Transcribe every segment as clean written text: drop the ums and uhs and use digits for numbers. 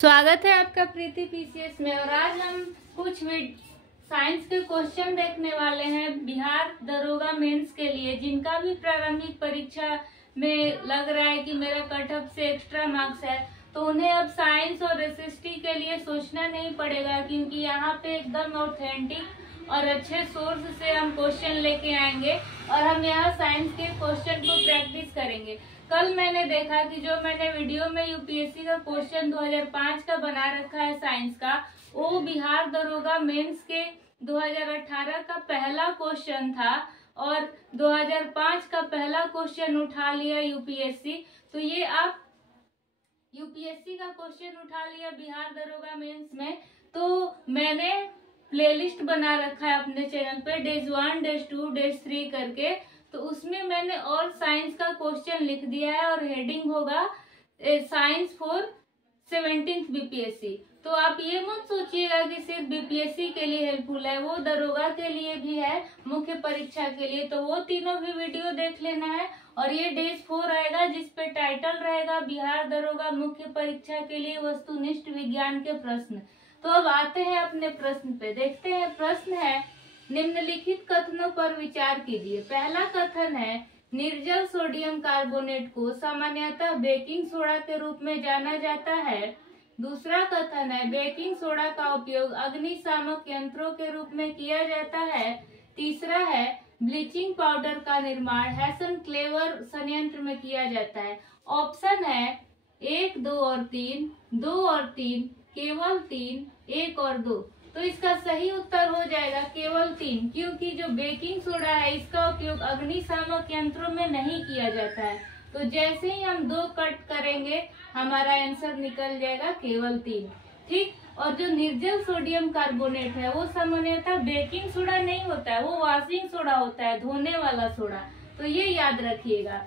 स्वागत है आपका प्रीति पीसीएस में। और आज हम कुछ साइंस के क्वेश्चन देखने वाले हैं बिहार दरोगा मेंस के लिए, जिनका भी प्रारंभिक परीक्षा में लग रहा है कि मेरा कट ऑफ से एक्स्ट्रा मार्क्स है, तो उन्हें अब साइंस और एसएसटी के लिए सोचना नहीं पड़ेगा, क्योंकि यहाँ पे एकदम ऑथेंटिक और अच्छे सोर्स से हम क्वेश्चन लेके आएंगे और हम यहाँ साइंस के क्वेश्चन को प्रैक्टिस करेंगे। कल मैंने देखा कि जो मैंने वीडियो में यूपीएससी का क्वेश्चन 2005 का बना रखा है साइंस का, वो बिहार दरोगा मेंस के 2018 का पहला क्वेश्चन था और 2005 का पहला क्वेश्चन उठा लिया यूपीएससी। तो ये आप यूपीएससी का क्वेश्चन उठा लिया बिहार दरोगा मेंस में। तो मैंने प्लेलिस्ट बना रखा है अपने चैनल पे डेज 1, डेज 2, डेज 3 करके, तो उसमें मैंने और साइंस का क्वेश्चन लिख दिया है और हेडिंग होगा साइंस फॉर 17th बीपीएससी। तो आप ये मत सोचिएगा कि सिर्फ बीपीएससी के लिए हेल्पफुल है, वो दरोगा के लिए भी है, मुख्य परीक्षा के लिए। तो वो तीनों भी वीडियो देख लेना है। और ये डेज 4 आएगा जिसपे टाइटल रहेगा बिहार दरोगा मुख्य परीक्षा के लिए वस्तुनिष्ठ विज्ञान के प्रश्न। तो अब आते हैं अपने प्रश्न पे, देखते हैं। प्रश्न है, निम्नलिखित कथनों पर विचार कीजिए। पहला कथन है, निर्जल सोडियम कार्बोनेट को सामान्यतः बेकिंग सोडा के रूप में जाना जाता है। दूसरा कथन है, बेकिंग सोडा का उपयोग अग्निशामक यंत्रों के रूप में किया जाता है। तीसरा है, ब्लीचिंग पाउडर का निर्माण हैसन क्लेवर संयंत्र में किया जाता है। ऑप्शन है 1, 2 और 3, 2 और 3, केवल 3, 1 और 2। तो इसका सही उत्तर हो जाएगा केवल 3, क्योंकि जो बेकिंग सोडा है इसका उपयोग अग्निशामक यंत्रों में नहीं किया जाता है। तो जैसे ही हम 2 कट करेंगे हमारा आंसर निकल जाएगा केवल 3। ठीक। और जो निर्जल सोडियम कार्बोनेट है वो सामान्यतः बेकिंग सोडा नहीं होता है, वो वॉशिंग सोडा होता है, धोने वाला सोडा। तो ये याद रखिएगा।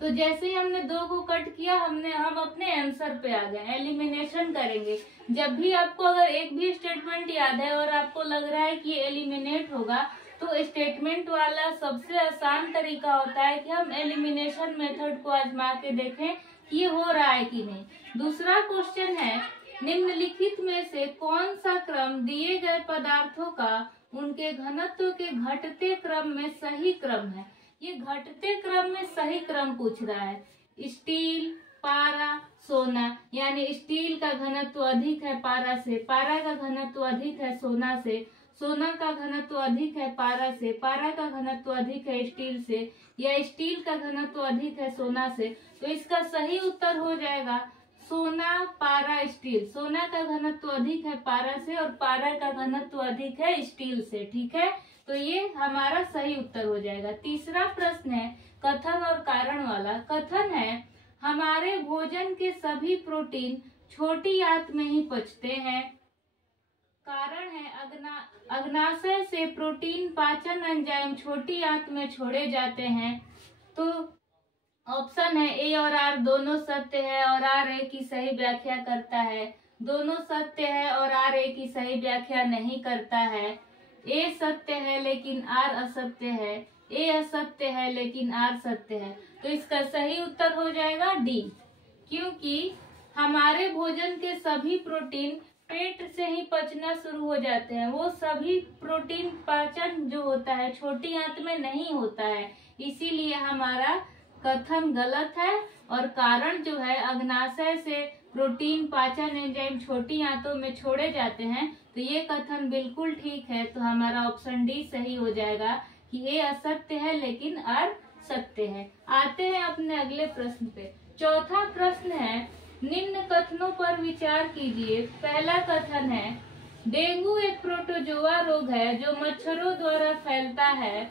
तो जैसे ही हमने 2 को कट किया हम अपने आंसर पे आ गए। एलिमिनेशन करेंगे। जब भी आपको अगर एक भी स्टेटमेंट याद है और आपको लग रहा है कि ये एलिमिनेट होगा, तो स्टेटमेंट वाला सबसे आसान तरीका होता है कि हम एलिमिनेशन मेथड को आजमा के देखें कि ये हो रहा है कि नहीं। दूसरा क्वेश्चन है, निम्नलिखित में से कौन सा क्रम दिए गए पदार्थों का उनके घनत्व के घटते क्रम में सही क्रम है। ये घटते क्रम में सही क्रम पूछ रहा है। स्टील, पारा, सोना, यानी स्टील का घनत्व अधिक है पारा से, पारा का घनत्व अधिक है सोना से, सोना का घनत्व अधिक है पारा से, पारा का घनत्व अधिक है स्टील से, या स्टील का घनत्व अधिक है सोना से। तो इसका सही उत्तर हो जाएगा सोना, पारा, स्टील। सोना का घनत्व अधिक है पारा से और पारा का घनत्व अधिक है स्टील से। ठीक है, तो ये हमारा सही उत्तर हो जाएगा। तीसरा प्रश्न है कथन और कारण वाला। कथन है, हमारे भोजन के सभी प्रोटीन छोटी आंत में ही पचते हैं। कारण है, अग्नाशय से प्रोटीन पाचन एंजाइम छोटी आंत में छोड़े जाते हैं। तो ऑप्शन है ए और आर दोनों सत्य है और आर ए की सही व्याख्या करता है। दोनों सत्य है और आर ए की सही व्याख्या नहीं करता है। ए सत्य है लेकिन आर असत्य है। ए असत्य है लेकिन आर सत्य है। तो इसका सही उत्तर हो जाएगा डी, क्योंकि हमारे भोजन के सभी प्रोटीन पेट से ही पचना शुरू हो जाते हैं। वो सभी प्रोटीन पाचन जो होता है छोटी आंत में नहीं होता है, इसीलिए हमारा कथन गलत है। और कारण जो है, अग्नाशय से प्रोटीन पाचन एंजाइम छोटी आंतों में छोड़े जाते हैं, तो ये कथन बिल्कुल ठीक है। तो हमारा ऑप्शन डी सही हो जाएगा कि ये असत्य है लेकिन आर सत्य है। आते हैं अपने अगले प्रश्न पे। चौथा प्रश्न है, निम्न कथनों पर विचार कीजिए। पहला कथन है, डेंगू एक प्रोटोजोआ रोग है जो मच्छरों द्वारा फैलता है।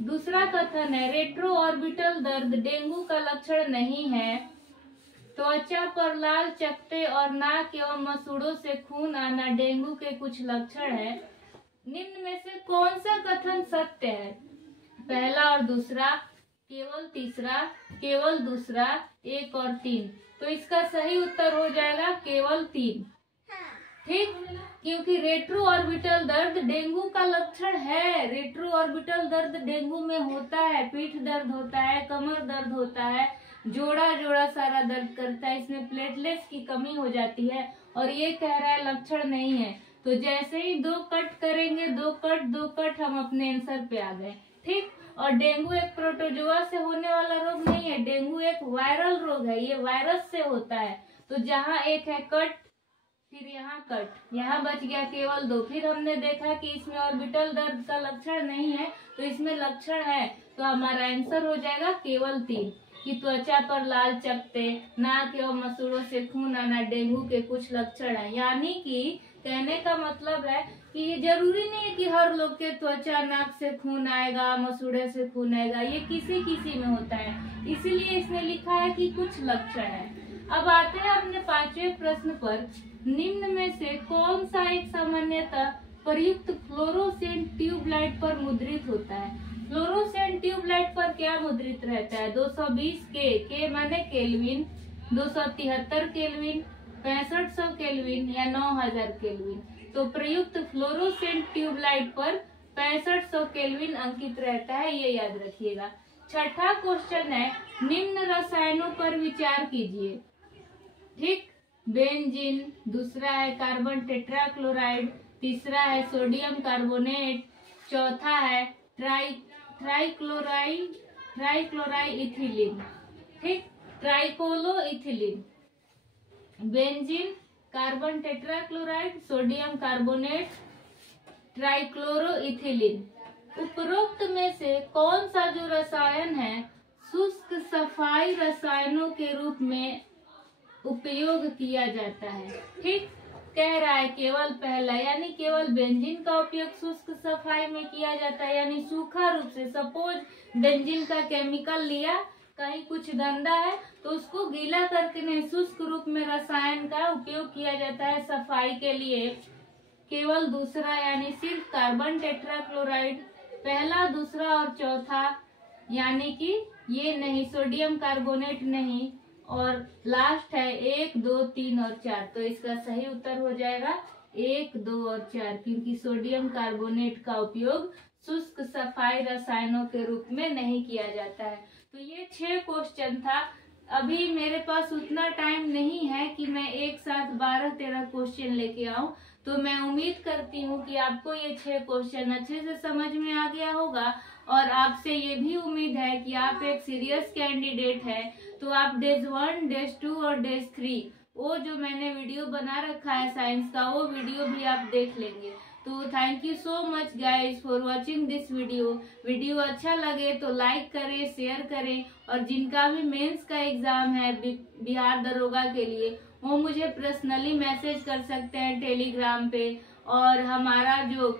दूसरा कथन है, रेट्रो ऑर्बिटल दर्द डेंगू का लक्षण नहीं है। त्वचा पर लाल चकत्ते और नाक एवं मसूड़ों से खून आना डेंगू के कुछ लक्षण है। निम्न में से कौन सा कथन सत्य है? पहला और दूसरा, केवल तीसरा, केवल दूसरा, 1 और 3। तो इसका सही उत्तर हो जाएगा केवल 3। ठीक, क्योंकि रेट्रो ऑर्बिटल दर्द डेंगू का लक्षण है। रेट्रो ऑर्बिटल दर्द डेंगू में होता है, पीठ दर्द होता है, कमर दर्द होता है, जोड़ा जोड़ा सारा दर्द करता है, इसमें प्लेटलेट्स की कमी हो जाती है, और ये कह रहा है लक्षण नहीं है। तो जैसे ही 2 कट करेंगे, 2 कट हम अपने आंसर पे आ गए। ठीक। और डेंगू एक प्रोटोजोआ से होने वाला रोग नहीं है, डेंगू एक वायरल रोग है, ये वायरस से होता है। तो जहाँ एक है कट, फिर यहाँ कट, यहाँ बच गया केवल 2। फिर हमने देखा कि इसमें ऑर्बिटल दर्द का लक्षण नहीं है, तो इसमें लक्षण है, तो हमारा आंसर हो जाएगा केवल 3 कि त्वचा पर लाल चकत्ते, नाक एवं मसूड़ों से खून आना डेंगू के कुछ लक्षण है। यानी कि कहने का मतलब है कि ये जरूरी नहीं है कि हर लोग के त्वचा, नाक से खून आएगा, मसूड़े से खून आएगा, ये किसी किसी में होता है, इसीलिए इसने लिखा है कि कुछ लक्षण है। अब आते हैं अपने 5वें प्रश्न पर। निम्न में से कौन सा एक सामान्यतः प्रयुक्त फ्लोरोसेंट ट्यूबलाइट पर मुद्रित होता है? फ्लोरोसेंट ट्यूबलाइट पर क्या मुद्रित रहता है? 220 के माने केल्विन, 273 केल्विन, 6500 केल्विन या 9000 केल्विन। तो प्रयुक्त फ्लोरोसेंट ट्यूबलाइट पर 6500 केल्विन अंकित रहता है, ये याद रखिएगा। छठा क्वेश्चन है, निम्न रसायनों पर विचार कीजिए। ठीक। बेंजीन, दूसरा है कार्बन टेट्राक्लोराइड, तीसरा है सोडियम कार्बोनेट, चौथा है ट्राइक्लोराई इथिलीन। ठीक। Trichloro ethylene, benzene, carbon tetrachloride, sodium carbonate, trichloro ethylene. उपरोक्त में से कौन सा जो रसायन है शुष्क सफाई रसायनों के रूप में उपयोग किया जाता है? ठीक। कह रहा है केवल पहला, यानी केवल बेंजीन का उपयोग शुष्क सफाई में किया जाता है, यानी सूखा रूप से। सपोज बेंजीन का केमिकल लिया, कहीं कुछ गंदा है तो उसको गीला करके नहीं, शुष्क रूप में रसायन का उपयोग किया जाता है सफाई के लिए। केवल दूसरा यानी सिर्फ कार्बन टेट्राक्लोराइड, पहला, दूसरा और चौथा यानी कि ये नहीं, सोडियम कार्बोनेट नहीं, और लास्ट है 1, 2, 3 और 4। तो इसका सही उत्तर हो जाएगा 1, 2 और 4, क्योंकि सोडियम कार्बोनेट का उपयोग शुष्क सफाई रसायनों के रूप में नहीं किया जाता है। तो ये 6 क्वेश्चन था। अभी मेरे पास उतना टाइम नहीं है कि मैं एक साथ 12-13 क्वेश्चन लेके आऊं, तो मैं उम्मीद करती हूँ कि आपको ये 6 क्वेश्चन अच्छे से समझ में आ गया होगा, और आपसे ये भी उम्मीद है कि आप एक सीरियस कैंडिडेट हैं, तो आप डेज 1, डेज 2 और डेज 3 वो जो मैंने वीडियो बना रखा है साइंस का, वो वीडियो भी आप देख लेंगे। तो thank you so much guys for watching this video. Video अच्छा लगे तो लाइक करें, शेयर करें, और जिनका भी मेंस का एग्जाम है बिहार दरोगा के लिए, वो मुझे पर्सनली मैसेज कर सकते हैं टेलीग्राम पे। और हमारा जो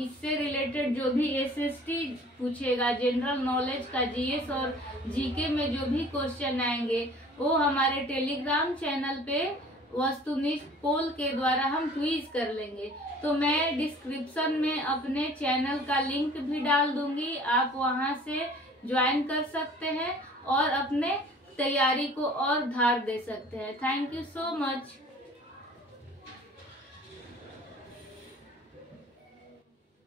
इससे रिलेटेड जो भी एसएसटी पूछेगा, जनरल नॉलेज का, जीएस और जीके में जो भी क्वेश्चन आएंगे, वो हमारे टेलीग्राम चैनल पे वस्तुनिष्ठ पोल के द्वारा हम क्विज कर लेंगे। तो मैं डिस्क्रिप्शन में अपने चैनल का लिंक भी डाल दूंगी, आप वहां से ज्वाइन कर सकते हैं और अपने तैयारी को और धार दे सकते हैं। Thank you so much.